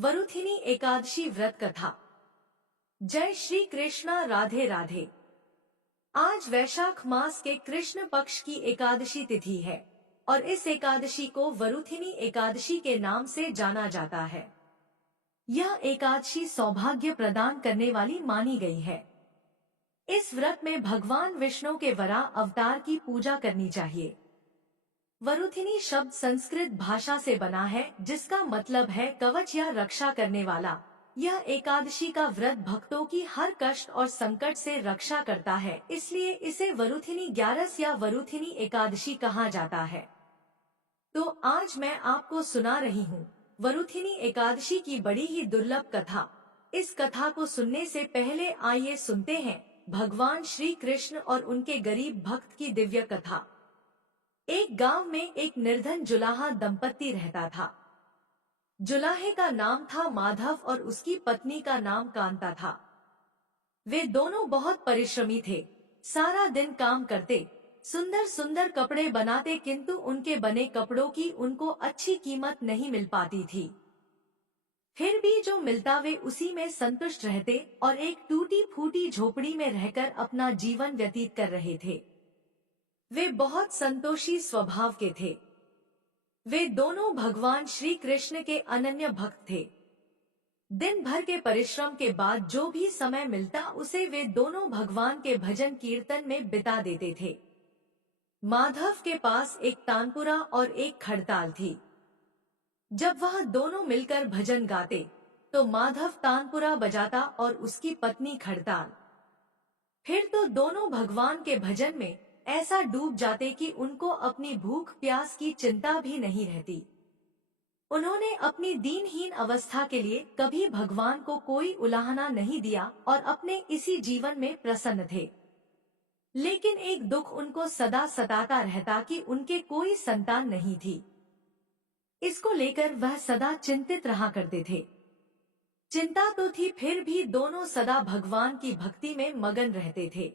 वरुथिनी एकादशी व्रत कथा। जय श्री कृष्णा, राधे राधे। आज वैशाख मास के कृष्ण पक्ष की एकादशी तिथि है और इस एकादशी को वरुथिनी एकादशी के नाम से जाना जाता है। यह एकादशी सौभाग्य प्रदान करने वाली मानी गई है। इस व्रत में भगवान विष्णु के वराह अवतार की पूजा करनी चाहिए। वरुथिनी शब्द संस्कृत भाषा से बना है, जिसका मतलब है कवच या रक्षा करने वाला। यह एकादशी का व्रत भक्तों की हर कष्ट और संकट से रक्षा करता है, इसलिए इसे वरुथिनी 11 या वरुथिनी एकादशी कहा जाता है। तो आज मैं आपको सुना रही हूँ वरुथिनी एकादशी की बड़ी ही दुर्लभ कथा। इस कथा को सुनने से पहले आइए सुनते हैं भगवान श्री कृष्ण और उनके गरीब भक्त की दिव्य कथा। एक गांव में एक निर्धन जुलाहा दंपत्ति रहता था। जुलाहे का नाम था माधव और उसकी पत्नी का नाम कांता था। वे दोनों बहुत परिश्रमी थे। सारा दिन काम करते, सुंदर सुंदर कपड़े बनाते, किंतु उनके बने कपड़ों की उनको अच्छी कीमत नहीं मिल पाती थी। फिर भी जो मिलता वे उसी में संतुष्ट रहते और एक टूटी फूटी झोपड़ी में रहकर अपना जीवन व्यतीत कर रहे थे। वे बहुत संतोषी स्वभाव के थे। वे दोनों भगवान श्री कृष्ण के अनन्य भक्त थे। दिन भर के परिश्रम के बाद जो भी समय मिलता उसे वे दोनों भगवान के भजन कीर्तन में बिता देते थे। माधव के पास एक तानपुरा और एक खड़ताल थी। जब वह दोनों मिलकर भजन गाते तो माधव तानपुरा बजाता और उसकी पत्नी खड़ताल। फिर तो दोनों भगवान के भजन में ऐसा डूब जाते कि उनको अपनी भूख प्यास की चिंता भी नहीं रहती। उन्होंने अपनी दीनहीन अवस्था के लिए कभी भगवान को कोई उलाहना नहीं दिया और अपने इसी जीवन में प्रसन्न थे। लेकिन एक दुख उनको सदा सताता रहता कि उनके कोई संतान नहीं थी। इसको लेकर वह सदा चिंतित रहा करते थे। चिंता तो थी, फिर भी दोनों सदा भगवान की भक्ति में मगन रहते थे।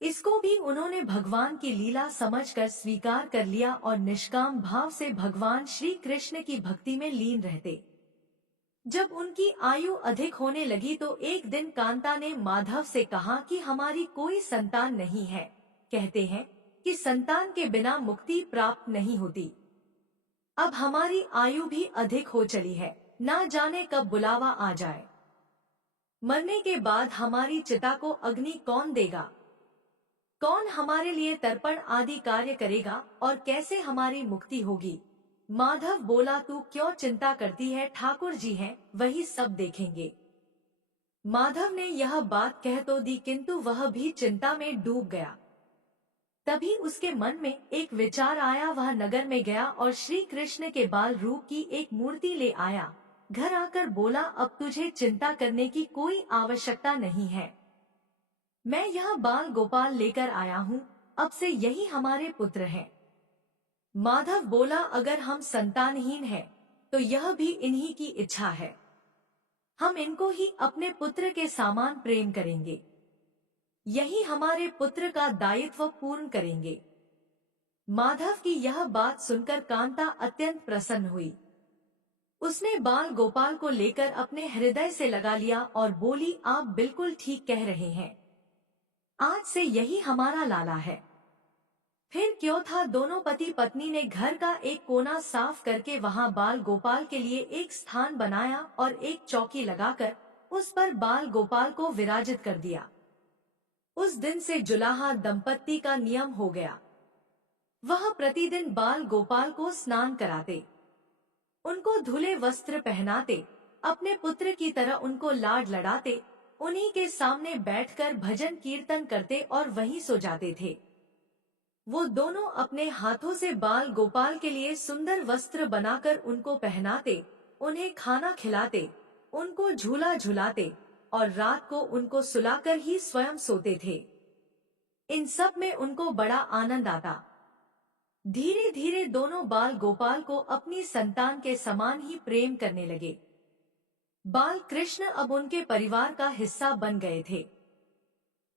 इसको भी उन्होंने भगवान की लीला समझकर स्वीकार कर लिया और निष्काम भाव से भगवान श्री कृष्ण की भक्ति में लीन रहते। जब उनकी आयु अधिक होने लगी तो एक दिन कांता ने माधव से कहा कि हमारी कोई संतान नहीं है। कहते हैं कि संतान के बिना मुक्ति प्राप्त नहीं होती। अब हमारी आयु भी अधिक हो चली है, ना जाने कब बुलावा आ जाए। मरने के बाद हमारी चिता को अग्नि कौन देगा? कौन हमारे लिए तर्पण आदि कार्य करेगा और कैसे हमारी मुक्ति होगी? माधव बोला, तू क्यों चिंता करती है, ठाकुर जी हैं, वही सब देखेंगे। माधव ने यह बात कह तो दी, किंतु वह भी चिंता में डूब गया। तभी उसके मन में एक विचार आया। वह नगर में गया और श्री कृष्ण के बाल रूप की एक मूर्ति ले आया। घर आकर बोला, अब तुझे चिंता करने की कोई आवश्यकता नहीं है। मैं यह बाल गोपाल लेकर आया हूँ, अब से यही हमारे पुत्र हैं। माधव बोला, अगर हम संतानहीन हैं, तो यह भी इन्हीं की इच्छा है। हम इनको ही अपने पुत्र के समान प्रेम करेंगे। यही हमारे पुत्र का दायित्व पूर्ण करेंगे। माधव की यह बात सुनकर कांता अत्यंत प्रसन्न हुई। उसने बाल गोपाल को लेकर अपने हृदय से लगा लिया और बोली, आप बिल्कुल ठीक कह रहे हैं, आज से यही हमारा लाला है। फिर क्यों था, दोनों पति पत्नी ने घर का एक कोना साफ करके वहां बाल गोपाल के लिए एक स्थान बनाया और एक चौकी लगाकर उस पर बाल गोपाल को विराजित कर दिया। उस दिन से जुलाहा दंपत्ति का नियम हो गया। वह प्रतिदिन बाल गोपाल को स्नान कराते, उनको धुले वस्त्र पहनाते, अपने पुत्र की तरह उनको लाड लड़ाते, उन्हीं के सामने बैठकर भजन कीर्तन करते और वहीं सो जाते थे। वो दोनों अपने हाथों से बाल गोपाल के लिए सुंदर वस्त्र बनाकर उनको पहनाते, उन्हें खाना खिलाते, उनको झूला झुलाते और रात को उनको सुलाकर ही स्वयं सोते थे। इन सब में उनको बड़ा आनंद आता। धीरे धीरे दोनों बाल गोपाल को अपनी संतान के समान ही प्रेम करने लगे। बाल कृष्ण अब उनके परिवार का हिस्सा बन गए थे।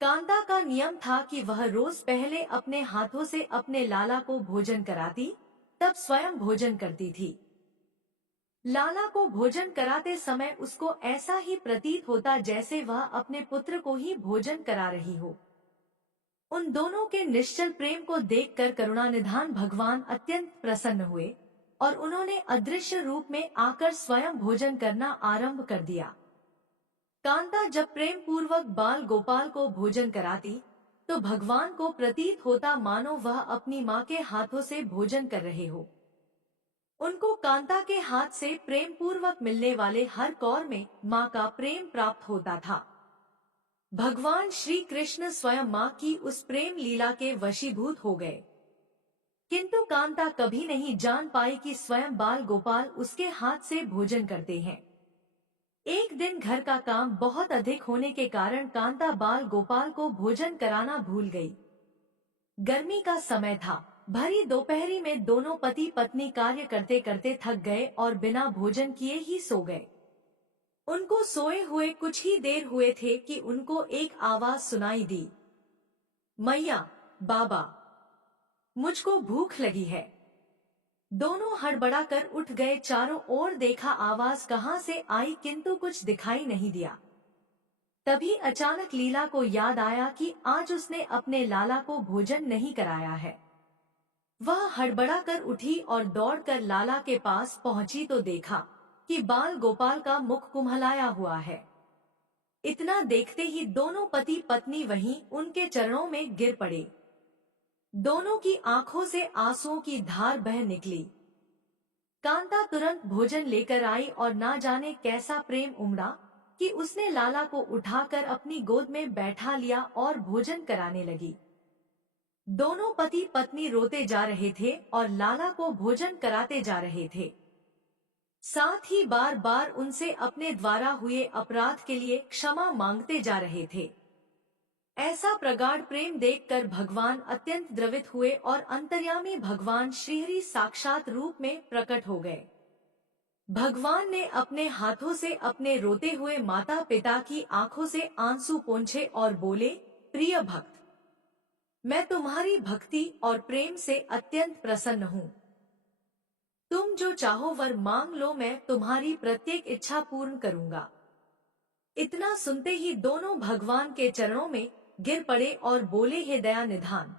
कांता का नियम था कि वह रोज पहले अपने हाथों से अपने लाला को भोजन कराती, तब स्वयं भोजन करती थी। लाला को भोजन कराते समय उसको ऐसा ही प्रतीत होता जैसे वह अपने पुत्र को ही भोजन करा रही हो। उन दोनों के निश्चल प्रेम को देखकर करुणानिधान भगवान अत्यंत प्रसन्न हुए और उन्होंने अदृश्य रूप में आकर स्वयं भोजन करना आरंभ कर दिया। कांता जब प्रेम पूर्वक बाल गोपाल को भोजन कराती तो भगवान को प्रतीत होता मानो वह अपनी माँ के हाथों से भोजन कर रहे हो। उनको कांता के हाथ से प्रेम पूर्वक मिलने वाले हर कौर में माँ का प्रेम प्राप्त होता था। भगवान श्री कृष्ण स्वयं माँ की उस प्रेम लीला के वशीभूत हो गए, किंतु कांता कभी नहीं जान पाई कि स्वयं बाल गोपाल उसके हाथ से भोजन करते हैं। एक दिन घर का काम बहुत अधिक होने के कारण कांता बाल गोपाल को भोजन कराना भूल गई। गर्मी का समय था। भरी दोपहरी में दोनों पति पत्नी कार्य करते करते थक गए और बिना भोजन किए ही सो गए। उनको सोए हुए कुछ ही देर हुए थे कि उनको एक आवाज सुनाई दी, मैया, बाबा, मुझको भूख लगी है। दोनों हड़बड़ाकर उठ गए। चारों ओर देखा आवाज कहाँ से आई, किंतु कुछ दिखाई नहीं दिया। तभी अचानक लीला को याद आया कि आज उसने अपने लाला को भोजन नहीं कराया है। वह हड़बड़ाकर उठी और दौड़कर लाला के पास पहुंची तो देखा कि बाल गोपाल का मुख कुम्हलाया हुआ है। इतना देखते ही दोनों पति पत्नी वहीं उनके चरणों में गिर पड़े। दोनों की आंखों से आंसुओं की धार बह निकली। कांता तुरंत भोजन लेकर आई और ना जाने कैसा प्रेम उमड़ा कि उसने लाला को उठाकर अपनी गोद में बैठा लिया और भोजन कराने लगी। दोनों पति पत्नी रोते जा रहे थे और लाला को भोजन कराते जा रहे थे। साथ ही बार बार उनसे अपने द्वारा हुए अपराध के लिए क्षमा मांगते जा रहे थे। ऐसा प्रगाढ़ प्रेम देखकर भगवान अत्यंत द्रवित हुए और अंतर्यामी भगवान श्रीहरि साक्षात रूप में प्रकट हो गए। भगवान ने अपने हाथों से अपने रोते हुए माता पिता की आंखों से आंसू पोंछे और बोले, प्रिय भक्त, मैं तुम्हारी भक्ति और प्रेम से अत्यंत प्रसन्न हूँ। तुम जो चाहो वर मांग लो, मैं तुम्हारी प्रत्येक इच्छा पूर्ण करूँगा। इतना सुनते ही दोनों भगवान के चरणों में गिर पड़े और बोले, हे दया निधान,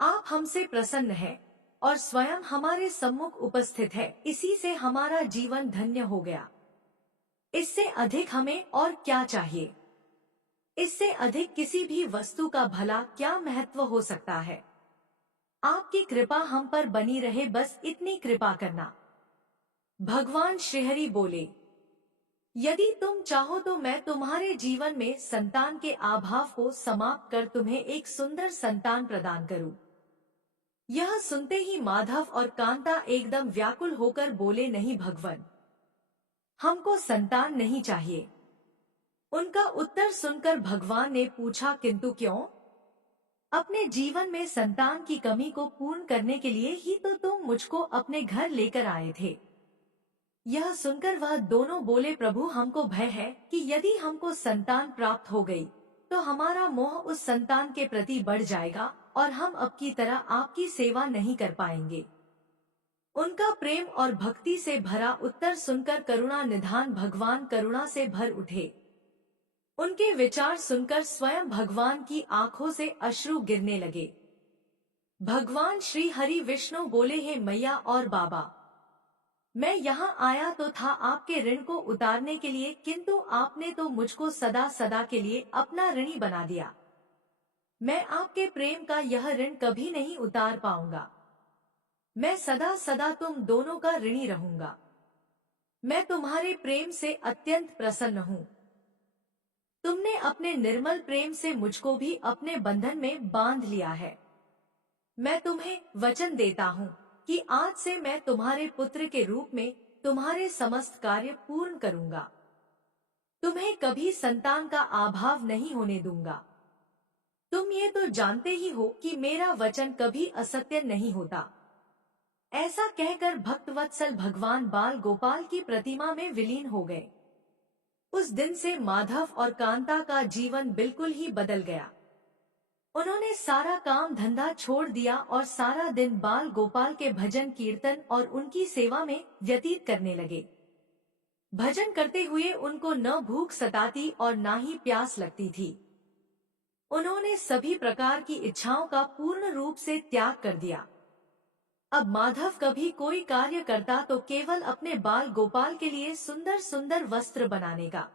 आप हमसे प्रसन्न हैं और स्वयं हमारे सम्मुख उपस्थित है, इसी से हमारा जीवन धन्य हो गया। इससे अधिक हमें और क्या चाहिए? इससे अधिक किसी भी वस्तु का भला क्या महत्व हो सकता है? आपकी कृपा हम पर बनी रहे, बस इतनी कृपा करना। भगवान श्रीहरि बोले, यदि तुम चाहो तो मैं तुम्हारे जीवन में संतान के अभाव को समाप्त कर तुम्हें एक सुंदर संतान प्रदान करूं। यह सुनते ही माधव और कांता एकदम व्याकुल होकर बोले, नहीं भगवान, हमको संतान नहीं चाहिए। उनका उत्तर सुनकर भगवान ने पूछा, किंतु क्यों? अपने जीवन में संतान की कमी को पूर्ण करने के लिए ही तो तुम मुझको अपने घर लेकर आए थे। यह सुनकर वह दोनों बोले, प्रभु, हमको भय है कि यदि हमको संतान प्राप्त हो गई तो हमारा मोह उस संतान के प्रति बढ़ जाएगा और हम अब की तरह आपकी सेवा नहीं कर पाएंगे। उनका प्रेम और भक्ति से भरा उत्तर सुनकर करुणा निधान भगवान करुणा से भर उठे। उनके विचार सुनकर स्वयं भगवान की आंखों से अश्रु गिरने लगे। भगवान श्री हरि विष्णु बोले, हे मैया और बाबा, मैं यहाँ आया तो था आपके ऋण को उतारने के लिए, किंतु आपने तो मुझको सदा सदा के लिए अपना ऋणी बना दिया। मैं आपके प्रेम का यह ऋण कभी नहीं उतार पाऊंगा। मैं सदा सदा तुम दोनों का ऋणी रहूंगा। मैं तुम्हारे प्रेम से अत्यंत प्रसन्न हूँ। तुमने अपने निर्मल प्रेम से मुझको भी अपने बंधन में बांध लिया है। मैं तुम्हें वचन देता हूँ कि आज से मैं तुम्हारे पुत्र के रूप में तुम्हारे समस्त कार्य पूर्ण करूंगा। तुम्हें कभी संतान का अभाव नहीं होने दूंगा। तुम ये तो जानते ही हो कि मेरा वचन कभी असत्य नहीं होता। ऐसा कहकर भक्तवत्सल भगवान बाल गोपाल की प्रतिमा में विलीन हो गए। उस दिन से माधव और कांता का जीवन बिल्कुल ही बदल गया। उन्होंने सारा काम धंधा छोड़ दिया और सारा दिन बाल गोपाल के भजन कीर्तन और उनकी सेवा में व्यतीत करने लगे। भजन करते हुए उनको न भूख सताती और न ही प्यास लगती थी। उन्होंने सभी प्रकार की इच्छाओं का पूर्ण रूप से त्याग कर दिया। अब माधव कभी कोई कार्य करता तो केवल अपने बाल गोपाल के लिए सुंदर सुंदर वस्त्र बनाने का।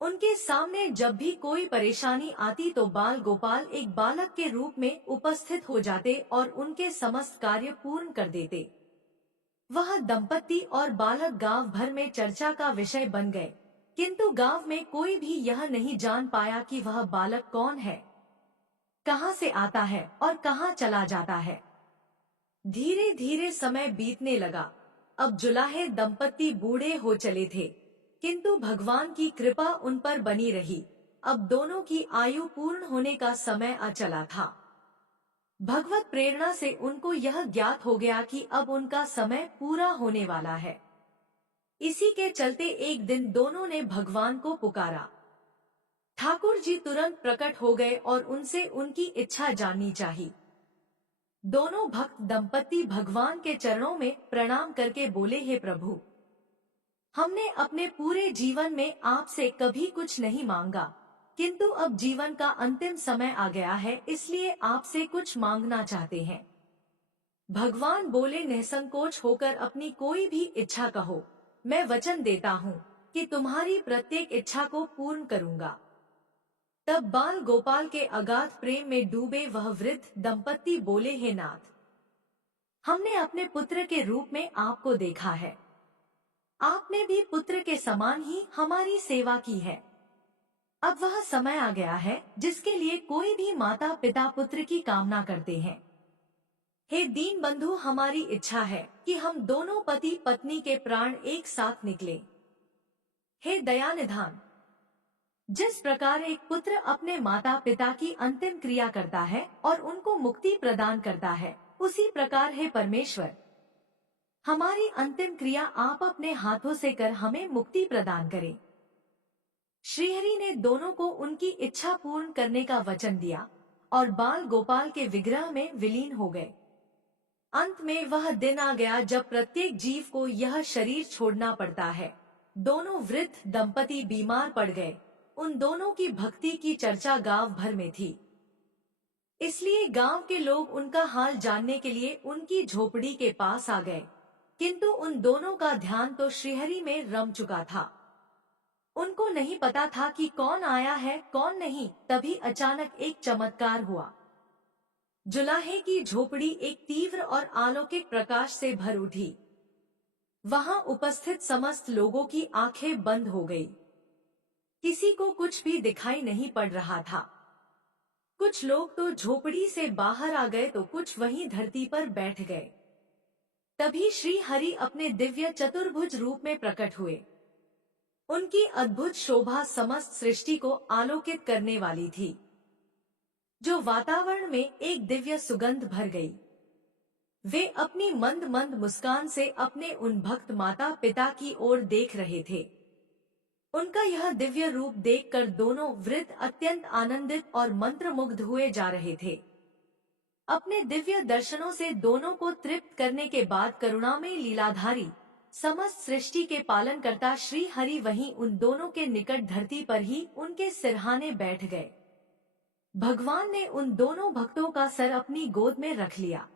उनके सामने जब भी कोई परेशानी आती तो बाल गोपाल एक बालक के रूप में उपस्थित हो जाते और उनके समस्त कार्य पूर्ण कर देते। वह दंपति और बालक गांव भर में चर्चा का विषय बन गए, किंतु गांव में कोई भी यह नहीं जान पाया कि वह बालक कौन है, कहां से आता है और कहां चला जाता है। धीरे धीरे समय बीतने लगा। अब जुलाहे दंपति बूढ़े हो चले थे, किंतु भगवान की कृपा उन पर बनी रही। अब दोनों की आयु पूर्ण होने का समय आ चला था। भगवत प्रेरणा से उनको यह ज्ञात हो गया कि अब उनका समय पूरा होने वाला है। इसी के चलते एक दिन दोनों ने भगवान को पुकारा। ठाकुर जी तुरंत प्रकट हो गए और उनसे उनकी इच्छा जाननी चाहिए। दोनों भक्त दंपति भगवान के चरणों में प्रणाम करके बोले, हे प्रभु, हमने अपने पूरे जीवन में आपसे कभी कुछ नहीं मांगा, किंतु अब जीवन का अंतिम समय आ गया है, इसलिए आपसे कुछ मांगना चाहते हैं। भगवान बोले, निसंकोच होकर अपनी कोई भी इच्छा कहो, मैं वचन देता हूँ कि तुम्हारी प्रत्येक इच्छा को पूर्ण करूँगा। तब बाल गोपाल के अगाध प्रेम में डूबे वह वृद्ध दंपति बोले, हे नाथ, हमने अपने पुत्र के रूप में आपको देखा है। आपने भी पुत्र के समान ही हमारी सेवा की है। अब वह समय आ गया है जिसके लिए कोई भी माता पिता पुत्र की कामना करते हैं। हे दीन बंधु, हमारी इच्छा है कि हम दोनों पति पत्नी के प्राण एक साथ निकले। हे दया निधान, जिस प्रकार एक पुत्र अपने माता पिता की अंतिम क्रिया करता है और उनको मुक्ति प्रदान करता है, उसी प्रकार हे परमेश्वर, हमारी अंतिम क्रिया आप अपने हाथों से कर हमें मुक्ति प्रदान करें। श्रीहरि ने दोनों को उनकी इच्छा पूर्ण करने का वचन दिया और बाल गोपाल के विग्रह में विलीन हो गए। अंत में वह दिन आ गया जब प्रत्येक जीव को यह शरीर छोड़ना पड़ता है। दोनों वृद्ध दंपति बीमार पड़ गए। उन दोनों की भक्ति की चर्चा गांव भर में थी, इसलिए गांव के लोग उनका हाल जानने के लिए उनकी झोपड़ी के पास आ गए, किंतु उन दोनों का ध्यान तो श्रीहरि में रम चुका था। उनको नहीं पता था कि कौन आया है कौन नहीं। तभी अचानक एक चमत्कार हुआ। जुलाहे की झोपड़ी एक तीव्र और अलौकिक प्रकाश से भर उठी। वहां उपस्थित समस्त लोगों की आंखें बंद हो गई। किसी को कुछ भी दिखाई नहीं पड़ रहा था। कुछ लोग तो झोपड़ी से बाहर आ गए तो कुछ वहीं धरती पर बैठ गए। तभी श्री हरि अपने दिव्य चतुर्भुज रूप में प्रकट हुए। उनकी अद्भुत शोभा समस्त सृष्टि को आलोकित करने वाली थी, जो वातावरण में एक दिव्य सुगंध भर गई। वे अपनी मंद मंद मुस्कान से अपने उन भक्त माता पिता की ओर देख रहे थे। उनका यह दिव्य रूप देखकर दोनों वृद्ध अत्यंत आनंदित और मंत्रमुग्ध हुए जा रहे थे। अपने दिव्य दर्शनों से दोनों को तृप्त करने के बाद करुणामय लीलाधारी समस्त सृष्टि के पालन करता श्री हरि वहीं उन दोनों के निकट धरती पर ही उनके सिरहाने बैठ गए। भगवान ने उन दोनों भक्तों का सर अपनी गोद में रख लिया।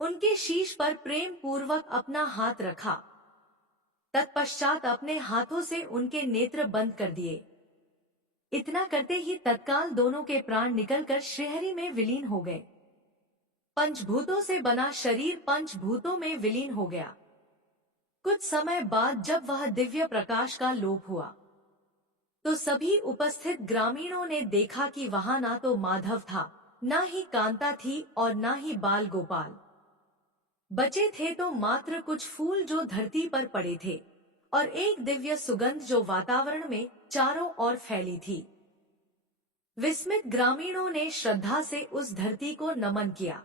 उनके शीश पर प्रेम पूर्वक अपना हाथ रखा। तत्पश्चात अपने हाथों से उनके नेत्र बंद कर दिए। इतना करते ही तत्काल दोनों के प्राण निकलकर श्रीहरि में विलीन हो गए। पंचभूतों से बना शरीर पंचभूतों में विलीन हो गया। कुछ समय बाद जब वह दिव्य प्रकाश का लोप हुआ तो सभी उपस्थित ग्रामीणों ने देखा कि वहां ना तो माधव था, ना ही कांता थी और ना ही बाल गोपाल। बचे थे तो मात्र कुछ फूल जो धरती पर पड़े थे और एक दिव्य सुगंध जो वातावरण में चारों ओर फैली थी। विस्मित ग्रामीणों ने श्रद्धा से उस धरती को नमन किया।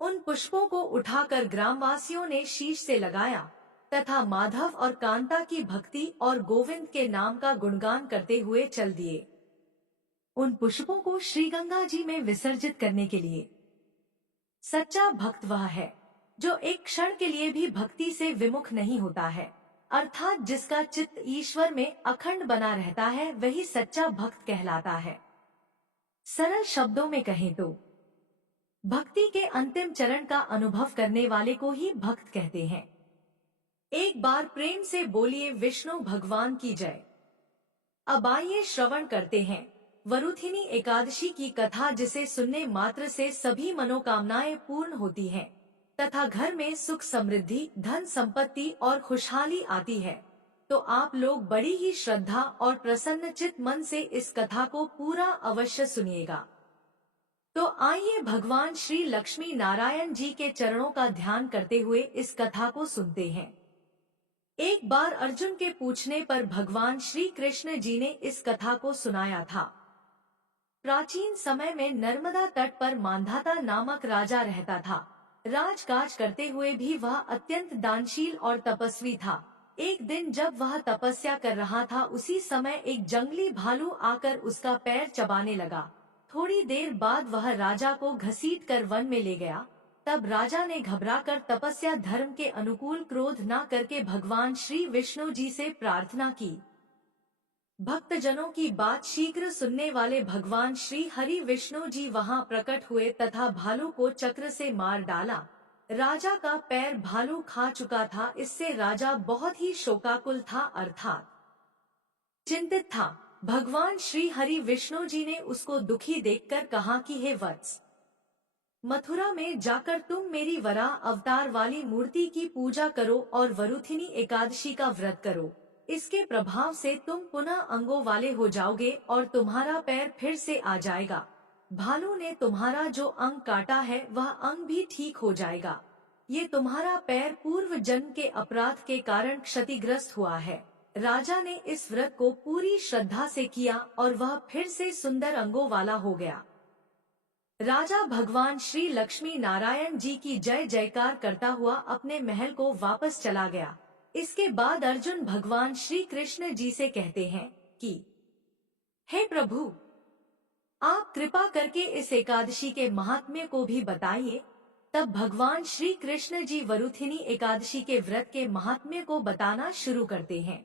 उन पुष्पों को उठाकर ग्रामवासियों ने शीश से लगाया तथा माधव और कांता की भक्ति और गोविंद के नाम का गुणगान करते हुए चल दिए। उन पुष्पों को श्री गंगा जी में विसर्जित करने के लिए। सच्चा भक्त वह है जो एक क्षण के लिए भी भक्ति से विमुख नहीं होता है, अर्थात जिसका चित्त ईश्वर में अखंड बना रहता है, वही सच्चा भक्त कहलाता है। सरल शब्दों में कहें तो भक्ति के अंतिम चरण का अनुभव करने वाले को ही भक्त कहते हैं। एक बार प्रेम से बोलिए विष्णु भगवान की जय। अब आइए श्रवण करते हैं वरुथिनी एकादशी की कथा, जिसे सुनने मात्र से सभी मनोकामनाएं पूर्ण होती हैं तथा घर में सुख समृद्धि, धन संपत्ति और खुशहाली आती है। तो आप लोग बड़ी ही श्रद्धा और प्रसन्न चित्त मन से इस कथा को पूरा अवश्य सुनिएगा। तो आइए भगवान श्री लक्ष्मी नारायण जी के चरणों का ध्यान करते हुए इस कथा को सुनते हैं। एक बार अर्जुन के पूछने पर भगवान श्री कृष्ण जी ने इस कथा को सुनाया था। प्राचीन समय में नर्मदा तट पर मांधाता नामक राजा रहता था। राजकाज करते हुए भी वह अत्यंत दानशील और तपस्वी था। एक दिन जब वह तपस्या कर रहा था, उसी समय एक जंगली भालू आकर उसका पैर चबाने लगा। थोड़ी देर बाद वह राजा को घसीट कर वन में ले गया। तब राजा ने घबराकर तपस्या धर्म के अनुकूल क्रोध न करके भगवान श्री विष्णु जी से प्रार्थना की। भक्तजनों की बात शीघ्र सुनने वाले भगवान श्री हरि विष्णु जी वहां प्रकट हुए तथा भालू को चक्र से मार डाला। राजा का पैर भालू खा चुका था। इससे राजा बहुत ही शोकाकुल था, अर्थात चिंतित था। भगवान श्री हरि विष्णु जी ने उसको दुखी देखकर कहा कि हे वत्स, मथुरा में जाकर तुम मेरी वराह अवतार वाली मूर्ति की पूजा करो और वरुथिनी एकादशी का व्रत करो। इसके प्रभाव से तुम पुनः अंगों वाले हो जाओगे और तुम्हारा पैर फिर से आ जाएगा। भालू ने तुम्हारा जो अंग काटा है वह अंग भी ठीक हो जाएगा। ये तुम्हारा पैर पूर्व जन्म के अपराध के कारण क्षतिग्रस्त हुआ है। राजा ने इस व्रत को पूरी श्रद्धा से किया और वह फिर से सुंदर अंगों वाला हो गया। राजा भगवान श्री लक्ष्मी नारायण जी की जय जयकार करता हुआ अपने महल को वापस चला गया। इसके बाद अर्जुन भगवान श्री कृष्ण जी से कहते हैं कि हे प्रभु, आप कृपा करके इस एकादशी के महात्म्य को भी बताइए। तब भगवान श्री कृष्ण जी वरुथिनी एकादशी के व्रत के महात्म्य को बताना शुरू करते हैं।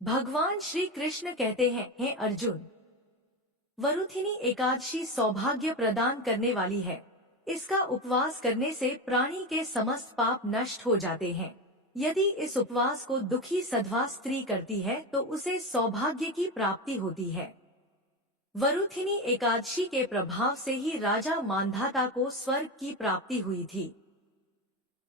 भगवान श्री कृष्ण कहते हैं, हे अर्जुन, वरुथिनी एकादशी सौभाग्य प्रदान करने वाली है। इसका उपवास करने से प्राणी के समस्त पाप नष्ट हो जाते हैं। यदि इस उपवास को दुखी सधवा स्त्री करती है तो उसे सौभाग्य की प्राप्ति होती है। वरुथिनी एकादशी के प्रभाव से ही राजा मांधाता को स्वर्ग की प्राप्ति हुई थी।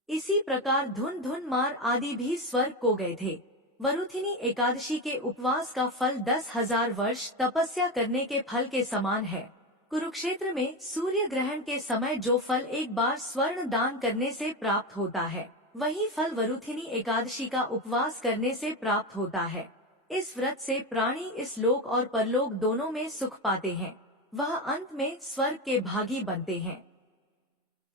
इसी प्रकार धुंधुन आदि भी स्वर्ग को गए थे। वरुथिनी एकादशी के उपवास का फल 10,000 वर्ष तपस्या करने के फल के समान है। कुरुक्षेत्र में सूर्य ग्रहण के समय जो फल एक बार स्वर्ण दान करने से प्राप्त होता है, वही फल वरुथिनी एकादशी का उपवास करने से प्राप्त होता है। इस व्रत से प्राणी इस लोक और परलोक दोनों में सुख पाते हैं। वह अंत में स्वर्ग के भागी बनते हैं।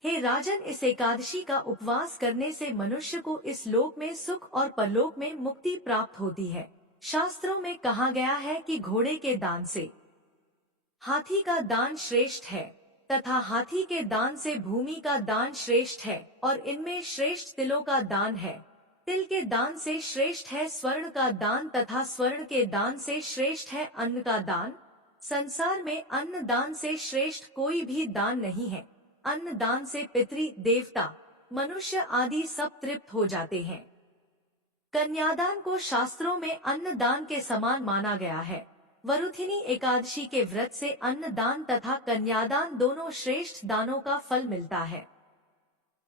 हे राजन, इस एकादशी का उपवास करने से मनुष्य को इस लोक में सुख और परलोक में मुक्ति प्राप्त होती है। शास्त्रों में कहा गया है कि घोड़े के दान से हाथी का दान श्रेष्ठ है तथा हाथी के दान से भूमि का दान श्रेष्ठ है और इनमें श्रेष्ठ तिलों का दान है। तिल के दान से श्रेष्ठ है स्वर्ण का दान तथा स्वर्ण के दान से श्रेष्ठ है अन्न का दान। संसार में अन्न दान से श्रेष्ठ कोई भी दान नहीं है। अन्न दान से पितृ, देवता, मनुष्य आदि सब तृप्त हो जाते हैं। कन्यादान को शास्त्रों में अन्न दान के समान माना गया है। वरुथिनी एकादशी के व्रत से अन्न दान तथा कन्यादान दोनों श्रेष्ठ दानों का फल मिलता है।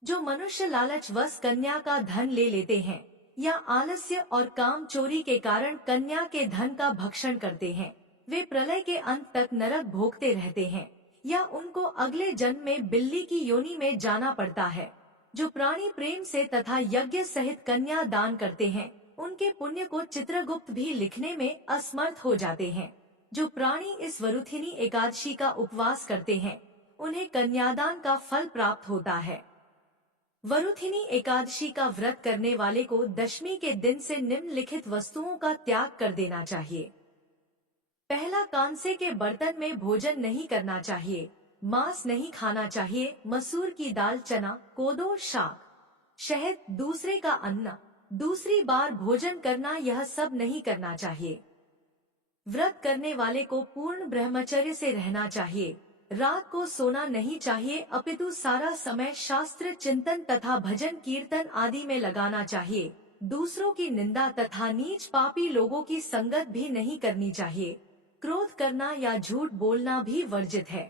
जो मनुष्य लालचवश कन्या का धन ले लेते हैं या आलस्य और काम चोरी के कारण कन्या के धन का भक्षण करते हैं, वे प्रलय के अंत तक नरक भोगते रहते हैं या उनको अगले जन्म में बिल्ली की योनि में जाना पड़ता है। जो प्राणी प्रेम से तथा यज्ञ सहित कन्या दान करते हैं, उनके पुण्य को चित्रगुप्त भी लिखने में असमर्थ हो जाते हैं। जो प्राणी इस वरुथिनी एकादशी का उपवास करते हैं, उन्हें कन्यादान का फल प्राप्त होता है। वरुथिनी एकादशी का व्रत करने वाले को दशमी के दिन से निम्नलिखित वस्तुओं का त्याग कर देना चाहिए। पहला, कांसे के बर्तन में भोजन नहीं करना चाहिए। मांस नहीं खाना चाहिए। मसूर की दाल, चना, कोदो, शाक, शहद, दूसरे का अन्न, दूसरी बार भोजन करना, यह सब नहीं करना चाहिए। व्रत करने वाले को पूर्ण ब्रह्मचर्य से रहना चाहिए। रात को सोना नहीं चाहिए, अपितु सारा समय शास्त्र चिंतन तथा भजन कीर्तन आदि में लगाना चाहिए। दूसरों की निंदा तथा नीच पापी लोगों की संगत भी नहीं करनी चाहिए। क्रोध करना या झूठ बोलना भी वर्जित है।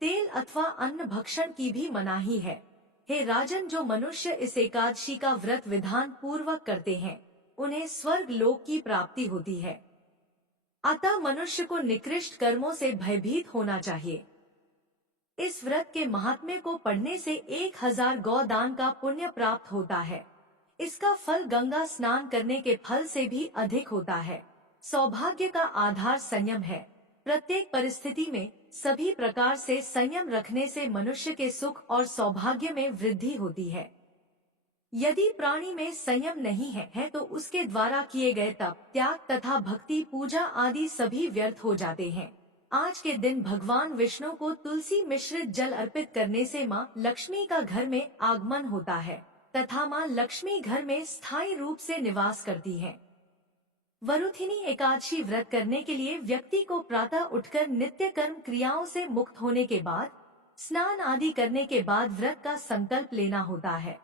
तेल अथवा अन्न भक्षण की भी मनाही है। हे राजन, जो मनुष्य इस एकादशी का व्रत विधान पूर्वक करते हैं, उन्हें स्वर्ग लोक की प्राप्ति होती है। अतः मनुष्य को निकृष्ट कर्मों से भयभीत होना चाहिए। इस व्रत के महात्म्य को पढ़ने से 1000 गौ दान का पुण्य प्राप्त होता है। इसका फल गंगा स्नान करने के फल से भी अधिक होता है। सौभाग्य का आधार संयम है। प्रत्येक परिस्थिति में सभी प्रकार से संयम रखने से मनुष्य के सुख और सौभाग्य में वृद्धि होती है। यदि प्राणी में संयम नहीं है तो उसके द्वारा किए गए तप, त्याग तथा भक्ति, पूजा आदि सभी व्यर्थ हो जाते हैं। आज के दिन भगवान विष्णु को तुलसी मिश्रित जल अर्पित करने से माँ लक्ष्मी का घर में आगमन होता है तथा माँ लक्ष्मी घर में स्थायी रूप से निवास करती है। वरुथिनी एकादशी व्रत करने के लिए व्यक्ति को प्रातः उठकर नित्य कर्म क्रियाओं से मुक्त होने के बाद, स्नान आदि करने के बाद व्रत का संकल्प लेना होता है।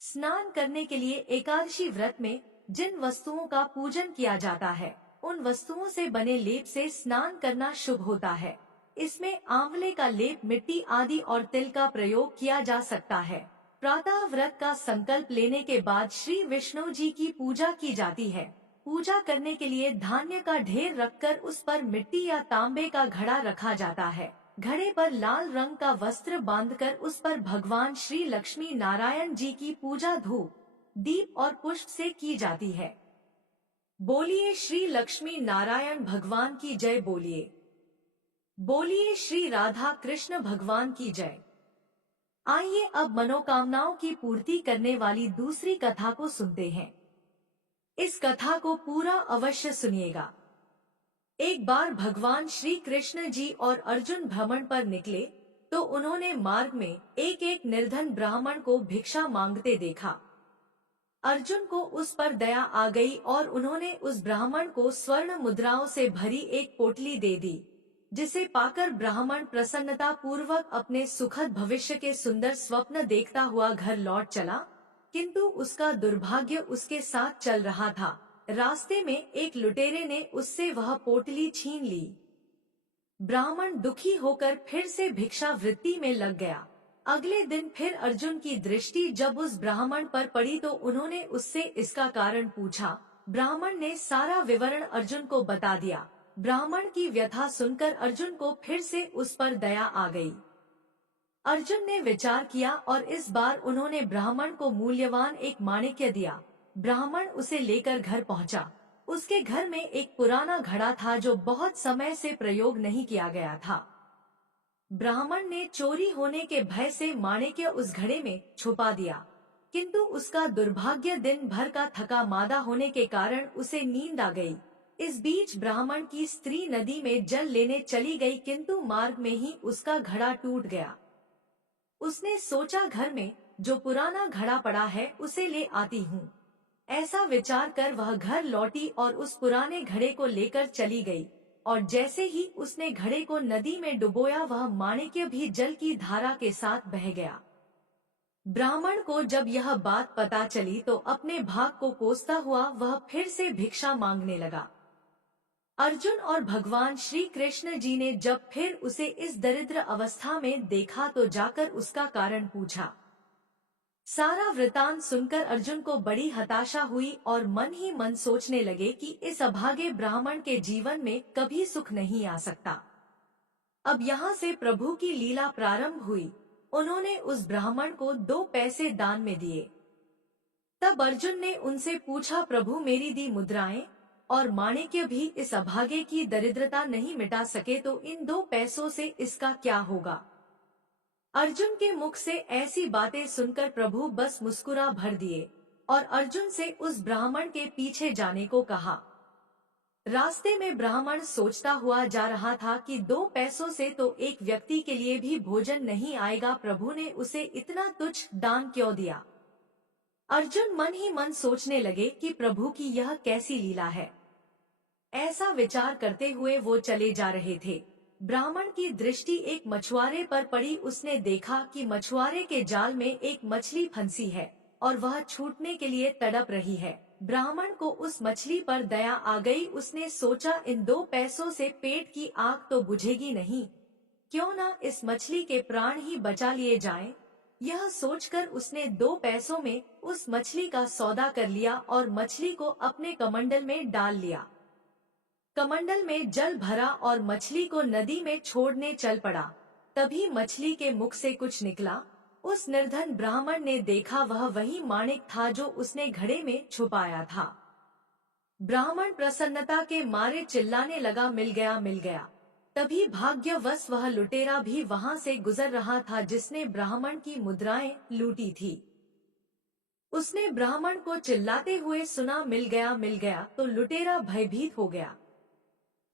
स्नान करने के लिए एकादशी व्रत में जिन वस्तुओं का पूजन किया जाता है, उन वस्तुओं से बने लेप से स्नान करना शुभ होता है। इसमें आंवले का लेप, मिट्टी आदि और तिल का प्रयोग किया जा सकता है। प्रातः व्रत का संकल्प लेने के बाद श्री विष्णु जी की पूजा की जाती है। पूजा करने के लिए धान्य का ढेर रखकर उस पर मिट्टी या तांबे का घड़ा रखा जाता है। घड़े पर लाल रंग का वस्त्र बांधकर उस पर भगवान श्री लक्ष्मी नारायण जी की पूजा धूप, दीप और पुष्प से की जाती है। बोलिए श्री लक्ष्मी नारायण भगवान की जय। बोलिए बोलिए श्री राधा कृष्ण भगवान की जय। आइए अब मनोकामनाओं की पूर्ति करने वाली दूसरी कथा को सुनते हैं। इस कथा को पूरा अवश्य सुनिएगा। एक बार भगवान श्री कृष्ण जी और अर्जुन भ्रमण पर निकले तो उन्होंने मार्ग में एक एक निर्धन ब्राह्मण को भिक्षा मांगते देखा। अर्जुन को उस पर दया आ गई और उन्होंने उस ब्राह्मण को स्वर्ण मुद्राओं से भरी एक पोटली दे दी, जिसे पाकर ब्राह्मण प्रसन्नता पूर्वक अपने सुखद भविष्य के सुंदर स्वप्न देखता हुआ घर लौट चला। किंतु उसका दुर्भाग्य उसके साथ चल रहा था। रास्ते में एक लुटेरे ने उससे वह पोटली छीन ली। ब्राह्मण दुखी होकर फिर से भिक्षा वृत्ति में लग गया। अगले दिन फिर अर्जुन की दृष्टि जब उस ब्राह्मण पर पड़ी तो उन्होंने उससे इसका कारण पूछा। ब्राह्मण ने सारा विवरण अर्जुन को बता दिया। ब्राह्मण की व्यथा सुनकर अर्जुन को फिर से उस पर दया आ गई। अर्जुन ने विचार किया और इस बार उन्होंने ब्राह्मण को मूल्यवान एक माणिक्य दिया। ब्राह्मण उसे लेकर घर पहुंचा। उसके घर में एक पुराना घड़ा था जो बहुत समय से प्रयोग नहीं किया गया था। ब्राह्मण ने चोरी होने के भय से माणिक्य उस घड़े में छुपा दिया, किंतु उसका दुर्भाग्य दिन भर का थका मादा होने के कारण उसे नींद आ गई। इस बीच ब्राह्मण की स्त्री नदी में जल लेने चली गई, किंतु मार्ग में ही उसका घड़ा टूट गया। उसने सोचा, घर में जो पुराना घड़ा पड़ा है उसे ले आती हूँ। ऐसा विचार कर वह घर लौटी और उस पुराने घड़े को लेकर चली गई, और जैसे ही उसने घड़े को नदी में डुबोया वह माणिक्य भी जल की धारा के साथ बह गया। ब्राह्मण को जब यह बात पता चली तो अपने भाग को कोसता हुआ वह फिर से भिक्षा मांगने लगा। अर्जुन और भगवान श्री कृष्ण जी ने जब फिर उसे इस दरिद्र अवस्था में देखा तो जाकर उसका कारण पूछा। सारा वृतांत सुनकर अर्जुन को बड़ी हताशा हुई और मन ही मन सोचने लगे कि इस अभागे ब्राह्मण के जीवन में कभी सुख नहीं आ सकता। अब यहाँ से प्रभु की लीला प्रारंभ हुई। उन्होंने उस ब्राह्मण को 2 पैसे दान में दिए। तब अर्जुन ने उनसे पूछा, प्रभु मेरी दी मुद्राएं और माणिक्य भी इस अभागे की दरिद्रता नहीं मिटा सके तो इन 2 पैसों से इसका क्या होगा। अर्जुन के मुख से ऐसी बातें सुनकर प्रभु बस मुस्कुरा भर दिए और अर्जुन से उस ब्राह्मण के पीछे जाने को कहा। रास्ते में ब्राह्मण सोचता हुआ जा रहा था कि 2 पैसों से तो एक व्यक्ति के लिए भी भोजन नहीं आएगा, प्रभु ने उसे इतना तुच्छ दान क्यों दिया। अर्जुन मन ही मन सोचने लगे कि प्रभु की यह कैसी लीला है। ऐसा विचार करते हुए वो चले जा रहे थे। ब्राह्मण की दृष्टि एक मछुआरे पर पड़ी। उसने देखा कि मछुआरे के जाल में एक मछली फंसी है और वह छूटने के लिए तड़प रही है। ब्राह्मण को उस मछली पर दया आ गई। उसने सोचा, इन 2 पैसों से पेट की आग तो बुझेगी नहीं, क्यों ना इस मछली के प्राण ही बचा लिए जाएं। यह सोचकर उसने 2 पैसों में उस मछली का सौदा कर लिया और मछली को अपने कमंडल में डाल लिया। कमंडल में जल भरा और मछली को नदी में छोड़ने चल पड़ा। तभी मछली के मुख से कुछ निकला। उस निर्धन ब्राह्मण ने देखा, वह वही माणिक था जो उसने घड़े में छुपाया था। ब्राह्मण प्रसन्नता के मारे चिल्लाने लगा, मिल गया, मिल गया। तभी भाग्यवश वह लुटेरा भी वहां से गुजर रहा था जिसने ब्राह्मण की मुद्राएं लूटी थी। उसने ब्राह्मण को चिल्लाते हुए सुना, मिल गया, मिल गया, तो लुटेरा भयभीत हो गया।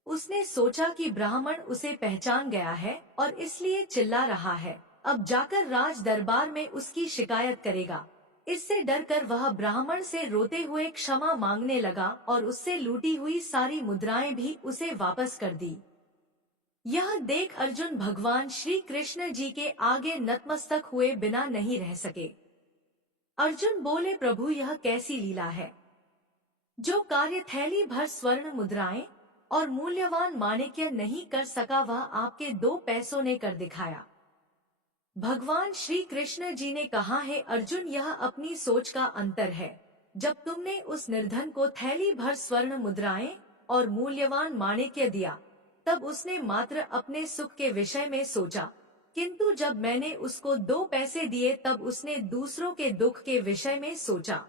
उसने सोचा कि ब्राह्मण उसे पहचान गया है और इसलिए चिल्ला रहा है। अब जाकर राज दरबार में उसकी शिकायत करेगा। इससे डरकर वह ब्राह्मण से रोते हुए क्षमा मांगने लगा और उससे लूटी हुई सारी मुद्राएं भी उसे वापस कर दी। यह देख अर्जुन भगवान श्री कृष्ण जी के आगे नतमस्तक हुए बिना नहीं रह सके। अर्जुन बोले, प्रभु यह कैसी लीला है। जो कार्य थैली भर स्वर्ण मुद्राएं और मूल्यवान माणिक्य नहीं कर सका, वह आपके 2 पैसों ने कर दिखाया। भगवान श्री कृष्ण जी ने कहा है, अर्जुन यह अपनी सोच का अंतर है। जब तुमने उस निर्धन को थैली भर स्वर्ण मुद्राएं और मूल्यवान माणिक्य दिया, तब उसने मात्र अपने सुख के विषय में सोचा, किंतु जब मैंने उसको 2 पैसे दिए तब उसने दूसरों के दुख के विषय में सोचा।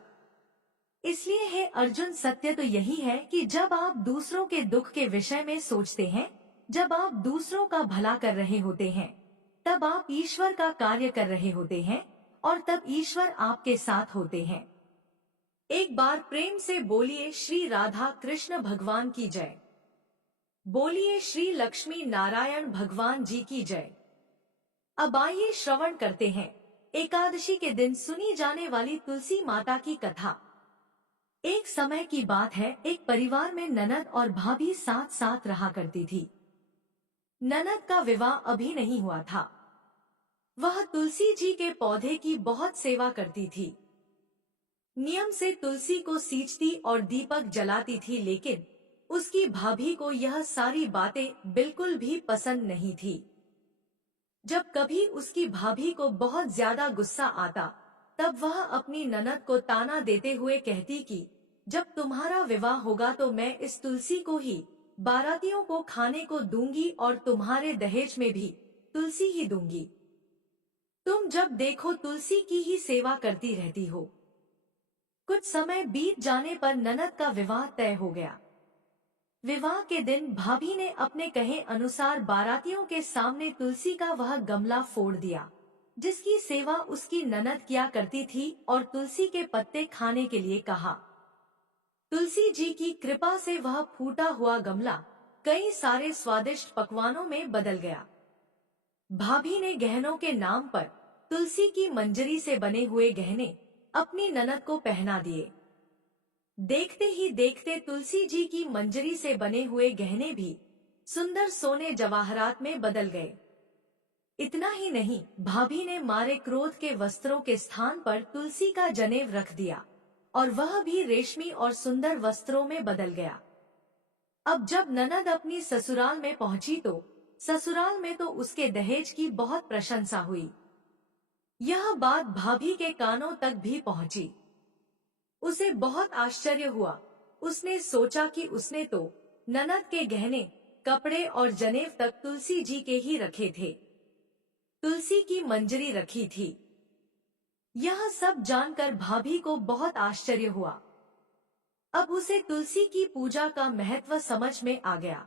इसलिए है अर्जुन, सत्य तो यही है कि जब आप दूसरों के दुख के विषय में सोचते हैं, जब आप दूसरों का भला कर रहे होते हैं, तब आप ईश्वर का कार्य कर रहे होते हैं और तब ईश्वर आपके साथ होते हैं। एक बार प्रेम से बोलिए, श्री राधा कृष्ण भगवान की जय। बोलिए, श्री लक्ष्मी नारायण भगवान जी की जय। अब आइए श्रवण करते हैं एकादशी के दिन सुनी जाने वाली तुलसी माता की कथा। एक समय की बात है, एक परिवार में ननद और भाभी साथ साथ रहा करती थी। ननद का विवाह अभी नहीं हुआ था। वह तुलसी जी के पौधे की बहुत सेवा करती थी। नियम से तुलसी को सींचती और दीपक जलाती थी, लेकिन उसकी भाभी को यह सारी बातें बिल्कुल भी पसंद नहीं थी। जब कभी उसकी भाभी को बहुत ज्यादा गुस्सा आता, तब वह अपनी ननद को ताना देते हुए कहती कि जब तुम्हारा विवाह होगा तो मैं इस तुलसी को ही बारातियों को खाने को दूंगी और तुम्हारे दहेज में भी तुलसी ही दूंगी। तुम जब देखो तुलसी की ही सेवा करती रहती हो। कुछ समय बीत जाने पर ननद का विवाह तय हो गया। विवाह के दिन भाभी ने अपने कहे अनुसार बारातियों के सामने तुलसी का वह गमला फोड़ दिया, जिसकी सेवा उसकी ननद किया करती थी, और तुलसी के पत्ते खाने के लिए कहा। तुलसी जी की कृपा से वह फूटा हुआ गमला कई सारे स्वादिष्ट पकवानों में बदल गया। भाभी ने गहनों के नाम पर तुलसी की मंजरी से बने हुए गहने अपनी ननद को पहना दिए। देखते ही देखते तुलसी जी की मंजरी से बने हुए गहने भी सुंदर सोने जवाहरात में बदल गए। इतना ही नहीं, भाभी ने मारे क्रोध के वस्त्रों के स्थान पर तुलसी का जनेव रख दिया और वह भी रेशमी और सुंदर वस्त्रों में बदल गया। अब जब ननद अपनी ससुराल में पहुंची तो ससुराल में तो उसके दहेज की बहुत प्रशंसा हुई। यह बात भाभी के कानों तक भी पहुंची। उसे बहुत आश्चर्य हुआ। उसने सोचा कि उसने तो ननद के गहने, कपड़े और जनेव तक तुलसी जी के ही रखे थे, तुलसी की मंजरी रखी थी। यह सब जानकर भाभी को बहुत आश्चर्य हुआ। अब उसे तुलसी की पूजा का महत्व समझ में आ गया।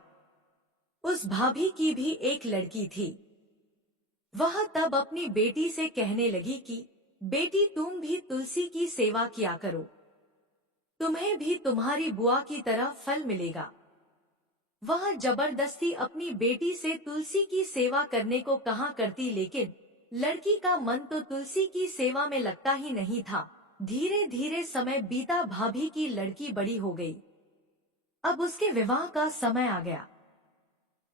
उस भाभी की भी एक लड़की थी। वह तब अपनी बेटी से कहने लगी कि बेटी, तुम भी तुलसी की सेवा किया करो, तुम्हें भी तुम्हारी बुआ की तरह फल मिलेगा। वह जबरदस्ती अपनी बेटी से तुलसी की सेवा करने को कहा करती, लेकिन लड़की का मन तो तुलसी की सेवा में लगता ही नहीं था। धीरे धीरे समय बीता, भाभी की लड़की बड़ी हो गई। अब उसके विवाह का समय आ गया।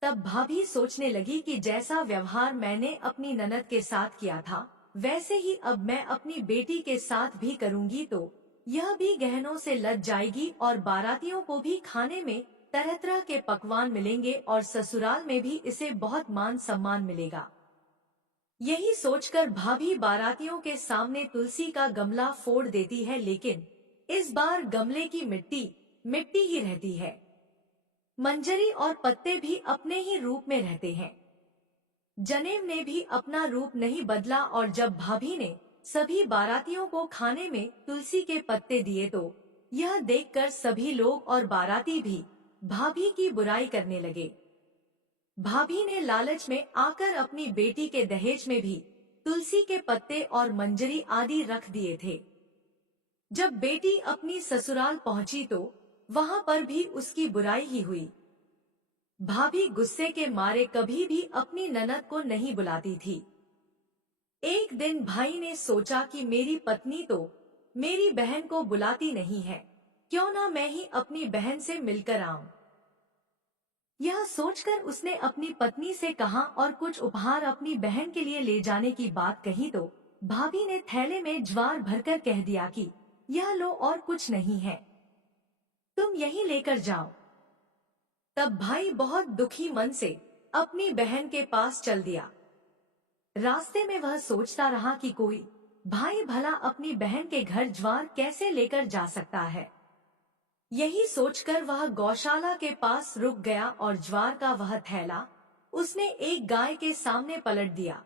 तब भाभी सोचने लगी कि जैसा व्यवहार मैंने अपनी ननद के साथ किया था, वैसे ही अब मैं अपनी बेटी के साथ भी करूंगी, तो यह भी गहनों से लद जाएगी और बारातियों को भी खाने में तरह तरह के पकवान मिलेंगे और ससुराल में भी इसे बहुत मान सम्मान मिलेगा। यही सोचकर भाभी बारातियों के सामने तुलसी का गमला फोड़ देती है, लेकिन इस बार गमले की मिट्टी मिट्टी ही रहती है। मंजरी और पत्ते भी अपने ही रूप में रहते हैं। जनेब ने भी अपना रूप नहीं बदला और जब भाभी ने सभी बारातियों को खाने में तुलसी के पत्ते दिए, तो यह देखकर सभी लोग और बाराती भी भाभी की बुराई करने लगे। भाभी ने लालच में आकर अपनी बेटी के दहेज में भी तुलसी के पत्ते और मंजरी आदि रख दिए थे। जब बेटी अपनी ससुराल पहुंची तो वहां पर भी उसकी बुराई ही हुई। भाभी गुस्से के मारे कभी भी अपनी ननद को नहीं बुलाती थी। एक दिन भाई ने सोचा कि मेरी पत्नी तो मेरी बहन को बुलाती नहीं है, क्यों ना मैं ही अपनी बहन से मिलकर आऊं। यह सोचकर उसने अपनी पत्नी से कहा और कुछ उपहार अपनी बहन के लिए ले जाने की बात कही, तो भाभी ने थैले में ज्वार भरकर कह दिया कि यह लो और कुछ नहीं है, तुम यही लेकर जाओ। तब भाई बहुत दुखी मन से अपनी बहन के पास चल दिया। रास्ते में वह सोचता रहा कि कोई भाई भला अपनी बहन के घर ज्वार कैसे लेकर जा सकता है। यही सोचकर वह गौशाला के पास रुक गया और ज्वार का वह थैला उसने एक गाय के सामने पलट दिया।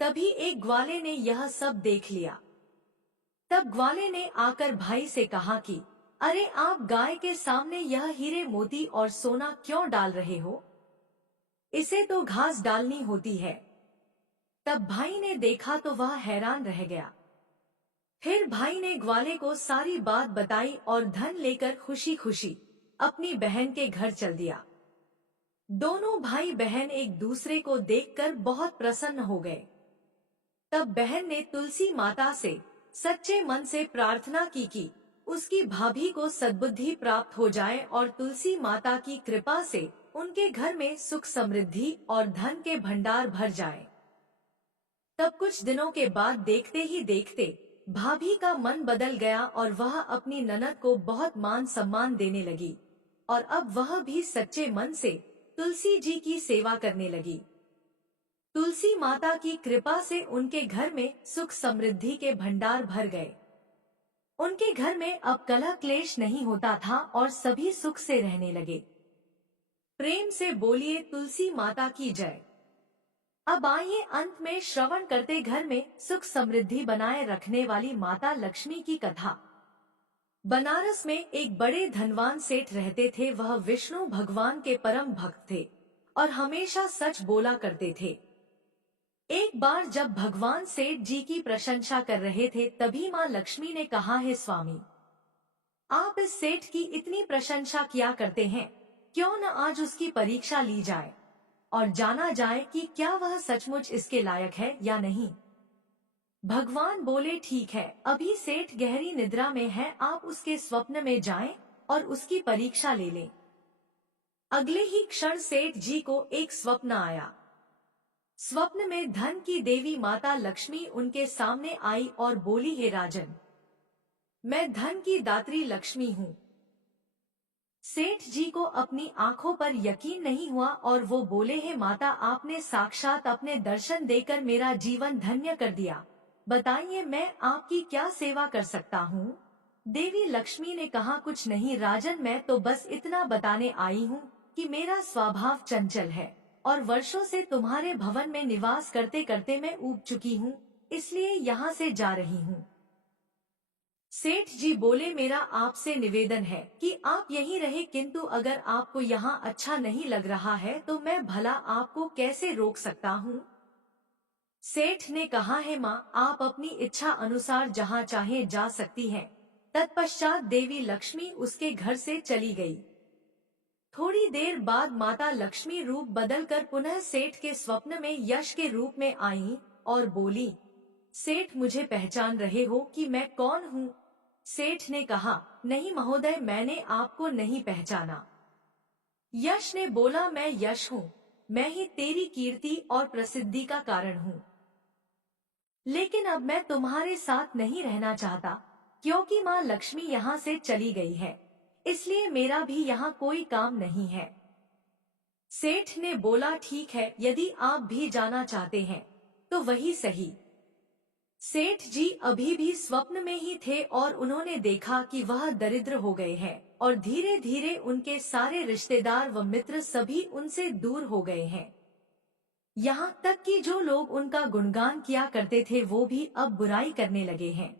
तभी एक ग्वाले ने यह सब देख लिया। तब ग्वाले ने आकर भाई से कहा कि अरे, आप गाय के सामने यह हीरे मोती और सोना क्यों डाल रहे हो? इसे तो घास डालनी होती है। तब भाई ने देखा तो वह हैरान रह गया। फिर भाई ने ग्वाले को सारी बात बताई और धन लेकर खुशी खुशी अपनी बहन के घर चल दिया। दोनों भाई बहन एक दूसरे को देखकर बहुत प्रसन्न हो गए। तब बहन ने तुलसी माता से सच्चे मन से प्रार्थना की कि उसकी भाभी को सद्बुद्धि प्राप्त हो जाए और तुलसी माता की कृपा से उनके घर में सुख समृद्धि और धन के भंडार भर जाए। तब कुछ दिनों के बाद देखते ही देखते भाभी का मन बदल गया और वह अपनी ननद को बहुत मान सम्मान देने लगी और अब वह भी सच्चे मन से तुलसी जी की सेवा करने लगी। तुलसी माता की कृपा से उनके घर में सुख समृद्धि के भंडार भर गए। उनके घर में अब कलह क्लेश नहीं होता था और सभी सुख से रहने लगे। प्रेम से बोलिए तुलसी माता की जय। अब आइए अंत में श्रवण करते घर में सुख समृद्धि बनाए रखने वाली माता लक्ष्मी की कथा। बनारस में एक बड़े धनवान सेठ रहते थे। वह विष्णु भगवान के परम भक्त थे और हमेशा सच बोला करते थे। एक बार जब भगवान सेठ जी की प्रशंसा कर रहे थे, तभी माँ लक्ष्मी ने कहा, हे स्वामी, आप इस सेठ की इतनी प्रशंसा किया करते हैं, क्यों न आज उसकी परीक्षा ली जाए और जाना जाए कि क्या वह सचमुच इसके लायक है या नहीं। भगवान बोले, ठीक है, अभी सेठ गहरी निद्रा में है, आप उसके स्वप्न में जाएं और उसकी परीक्षा ले लें। अगले ही क्षण सेठ जी को एक स्वप्न आया। स्वप्न में धन की देवी माता लक्ष्मी उनके सामने आई और बोली, हे राजन, मैं धन की दात्री लक्ष्मी हूँ। सेठ जी को अपनी आंखों पर यकीन नहीं हुआ और वो बोले, हे माता, आपने साक्षात अपने दर्शन देकर मेरा जीवन धन्य कर दिया। बताइए मैं आपकी क्या सेवा कर सकता हूँ। देवी लक्ष्मी ने कहा, कुछ नहीं राजन, मैं तो बस इतना बताने आई हूँ कि मेरा स्वभाव चंचल है और वर्षों से तुम्हारे भवन में निवास करते करते मैं ऊब चुकी हूँ, इसलिए यहाँ से जा रही हूँ। सेठ जी बोले, मेरा आपसे निवेदन है कि आप यहीं रहे, किंतु अगर आपको यहाँ अच्छा नहीं लग रहा है तो मैं भला आपको कैसे रोक सकता हूँ। सेठ ने कहा, है माँ, आप अपनी इच्छा अनुसार जहाँ चाहे जा सकती हैं। तत्पश्चात देवी लक्ष्मी उसके घर से चली गई। थोड़ी देर बाद माता लक्ष्मी रूप बदलकर पुनः सेठ के स्वप्न में यश के रूप में आईं और बोली, सेठ मुझे पहचान रहे हो कि मैं कौन हूँ? सेठ ने कहा, नहीं महोदय, मैंने आपको नहीं पहचाना। यश ने बोला, मैं यश हूँ, मैं ही तेरी कीर्ति और प्रसिद्धि का कारण हूँ। लेकिन अब मैं तुम्हारे साथ नहीं रहना चाहता, क्योंकि माँ लक्ष्मी यहाँ से चली गई है, इसलिए मेरा भी यहाँ कोई काम नहीं है। सेठ ने बोला, ठीक है, यदि आप भी जाना चाहते हैं तो वही सही। सेठ जी अभी भी स्वप्न में ही थे और उन्होंने देखा कि वह दरिद्र हो गए हैं और धीरे धीरे उनके सारे रिश्तेदार व मित्र सभी उनसे दूर हो गए हैं। यहाँ तक कि जो लोग उनका गुणगान किया करते थे वो भी अब बुराई करने लगे हैं।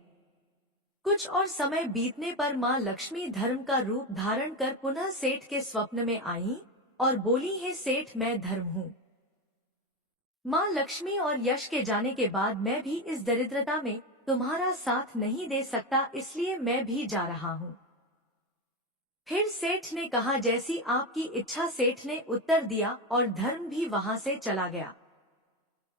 कुछ और समय बीतने पर माँ लक्ष्मी धर्म का रूप धारण कर पुनः सेठ के स्वप्न में आईं और बोली, है सेठ, मैं धर्म हूँ। माँ लक्ष्मी और यश के जाने के बाद मैं भी इस दरिद्रता में तुम्हारा साथ नहीं दे सकता, इसलिए मैं भी जा रहा हूँ। फिर सेठ ने कहा, जैसी आपकी इच्छा, सेठ ने उत्तर दिया और धर्म भी वहां से चला गया।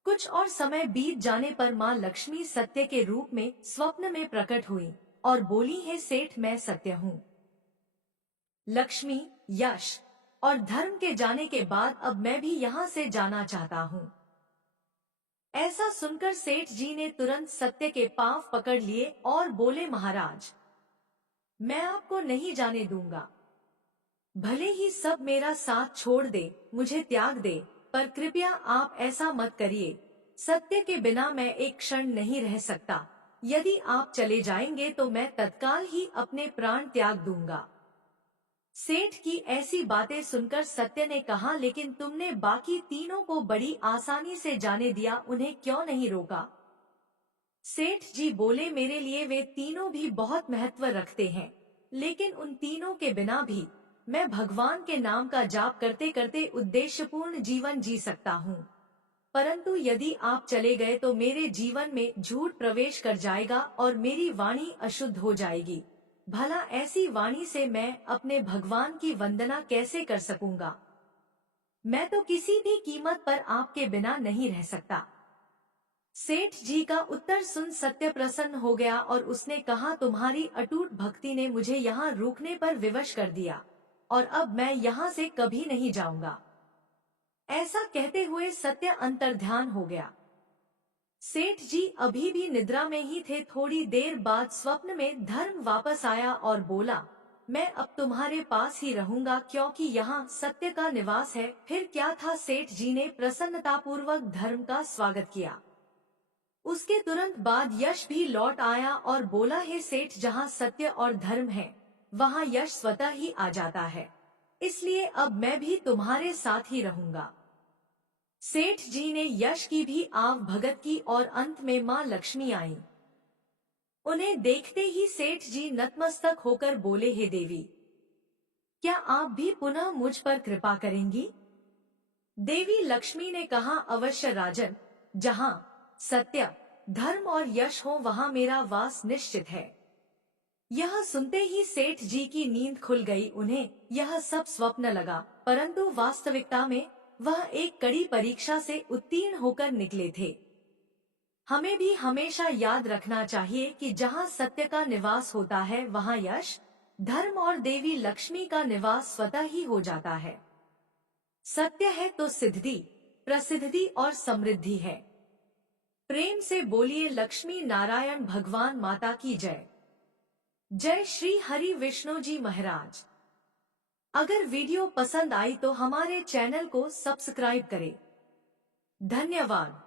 कुछ और समय बीत जाने पर माँ लक्ष्मी सत्य के रूप में स्वप्न में प्रकट हुई और बोली, है सेठ, मैं सत्य हूँ। लक्ष्मी, यश और धर्म के जाने के बाद अब मैं भी यहाँ से जाना चाहता हूँ। ऐसा सुनकर सेठ जी ने तुरंत सत्य के पांव पकड़ लिए और बोले, महाराज, मैं आपको नहीं जाने दूंगा। भले ही सब मेरा साथ छोड़ दे, मुझे त्याग दे, पर कृपया आप ऐसा मत करिए। सत्य के बिना मैं एक क्षण नहीं रह सकता। यदि आप चले जाएंगे तो मैं तत्काल ही अपने प्राण त्याग दूंगा। सेठ की ऐसी बातें सुनकर सत्य ने कहा, लेकिन तुमने बाकी तीनों को बड़ी आसानी से जाने दिया, उन्हें क्यों नहीं रोका? सेठ जी बोले, मेरे लिए वे तीनों भी बहुत महत्व रखते हैं, लेकिन उन तीनों के बिना भी मैं भगवान के नाम का जाप करते करते उद्देश्यपूर्ण जीवन जी सकता हूँ। परंतु यदि आप चले गए तो मेरे जीवन में झूठ प्रवेश कर जाएगा और मेरी वाणी अशुद्ध हो जाएगी। भला ऐसी वाणी से मैं अपने भगवान की वंदना कैसे कर सकूंगा? मैं तो किसी भी कीमत पर आपके बिना नहीं रह सकता। सेठ जी का उत्तर सुन सत्य प्रसन्न हो गया और उसने कहा, तुम्हारी अटूट भक्ति ने मुझे यहाँ रुकने पर विवश कर दिया और अब मैं यहाँ से कभी नहीं जाऊंगा। ऐसा कहते हुए सत्य अंतर्ध्यान हो गया। सेठ जी अभी भी निद्रा में ही थे। थोड़ी देर बाद स्वप्न में धर्म वापस आया और बोला, मैं अब तुम्हारे पास ही रहूंगा, क्योंकि यहाँ सत्य का निवास है। फिर क्या था, सेठ जी ने प्रसन्नतापूर्वक धर्म का स्वागत किया। उसके तुरंत बाद यश भी लौट आया और बोला, हे सेठ, जहाँ सत्य और धर्म है वहाँ यश स्वतः ही आ जाता है, इसलिए अब मैं भी तुम्हारे साथ ही रहूंगा। सेठ जी ने यश की भी आव भगत की और अंत में माँ लक्ष्मी आई। उन्हें देखते ही सेठ जी नतमस्तक होकर बोले, हे देवी, क्या आप भी पुनः मुझ पर कृपा करेंगी? देवी लक्ष्मी ने कहा, अवश्य राजन, जहाँ सत्य, धर्म और यश हो वहाँ मेरा वास निश्चित है। यह सुनते ही सेठ जी की नींद खुल गई। उन्हें यह सब स्वप्न लगा, परंतु वास्तविकता में वह एक कड़ी परीक्षा से उत्तीर्ण होकर निकले थे। हमें भी हमेशा याद रखना चाहिए कि जहाँ सत्य का निवास होता है वहाँ यश, धर्म और देवी लक्ष्मी का निवास स्वतः ही हो जाता है। सत्य है तो सिद्धि, प्रसिद्धि और समृद्धि है। प्रेम से बोलिए, लक्ष्मी नारायण भगवान माता की जय। जय श्री हरि विष्णु जी महाराज। अगर वीडियो पसंद आई तो हमारे चैनल को सब्सक्राइब करें। धन्यवाद।